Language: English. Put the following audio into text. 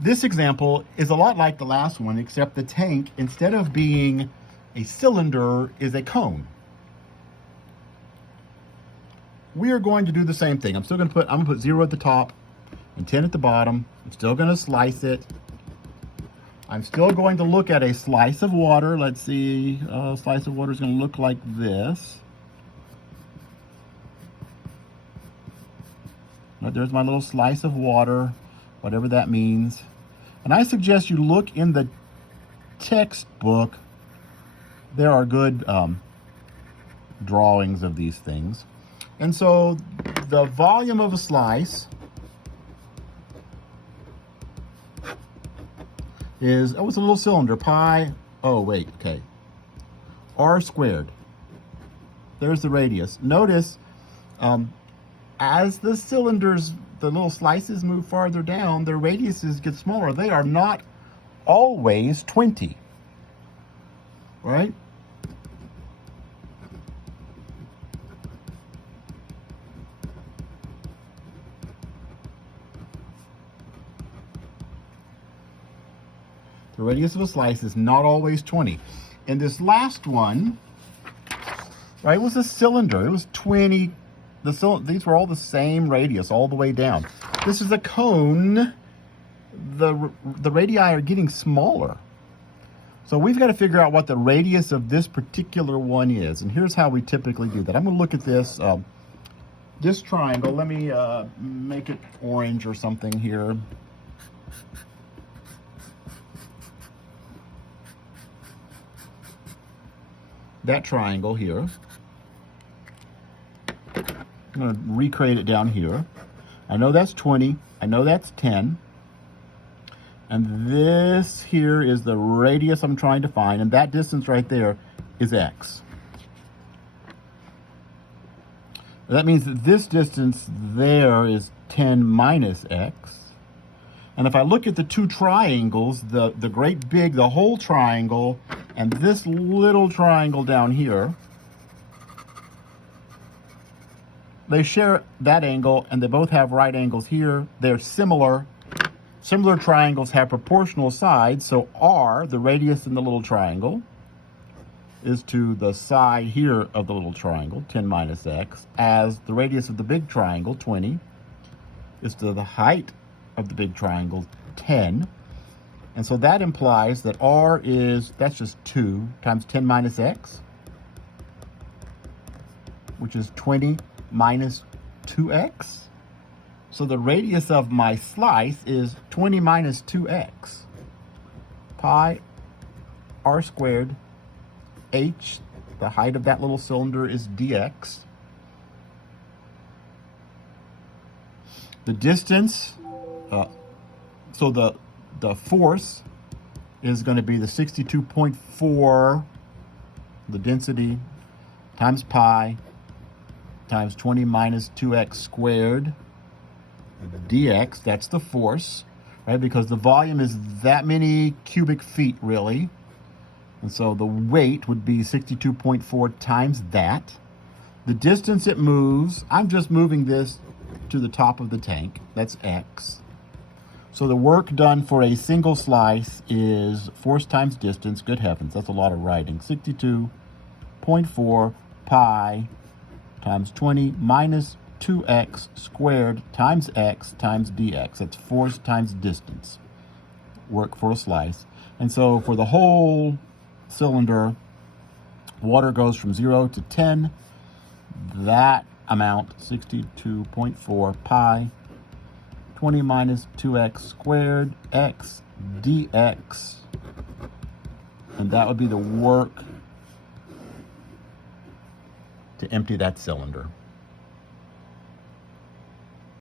This example is a lot like the last one, except the tank, instead of being a cylinder, is a cone. We are going to do the same thing. I'm gonna put 0 at the top and 10 at the bottom. I'm still gonna slice it. I'm still going to look at a slice of water. Let's see, a slice of water is gonna look like this. There's my little slice of water, whatever that means. And I suggest you look in the textbook. There are good drawings of these things. And so the volume of a slice is, oh, it's a little cylinder, pi, oh, wait, okay, r squared. There's the radius. Notice, as the cylinders, the little slices move farther down, their radiuses get smaller. They are not always 20, right? The radius of a slice is not always 20. In this last one, right, it was a cylinder. It was 20. These were all the same radius all the way down. This is a cone. The radii are getting smaller. So we've got to figure out what the radius of this particular one is. And here's how we typically do that. I'm going to look at this triangle. Let me make it orange or something here. That triangle here. I'm going to recreate it down here. I know that's 20. I know that's 10. And this here is the radius I'm trying to find. And that distance right there is x. That means that this distance there is 10 minus x. And if I look at the two triangles, the great big, the whole triangle, and this little triangle down here, they share that angle, and they both have right angles here. They're similar. Similar triangles have proportional sides, so r, the radius in the little triangle, is to the side here of the little triangle, 10 minus x, as the radius of the big triangle, 20, is to the height of the big triangle, 10. And so that implies that r is, that's just 2 times 10 minus x, which is 20 minus 2x. So the radius of my slice is 20 minus 2x. Pi r squared h, the height of that little cylinder, is dx. The distance, so the force is going to be the 62.4, the density, times pi, times 20 minus 2x squared, dx, that's the force, right? Because the volume is that many cubic feet, really. And so the weight would be 62.4 times that. The distance it moves, I'm just moving this to the top of the tank, that's x. So the work done for a single slice is force times distance. Good heavens, that's a lot of writing. 62.4 pi times 20 minus 2x squared times x times dx. That's force times distance. Work for a slice. And so for the whole cylinder, water goes from 0 to 10. That amount, 62.4 pi 20 minus 2x squared x dx. And that would be the work to empty that cylinder.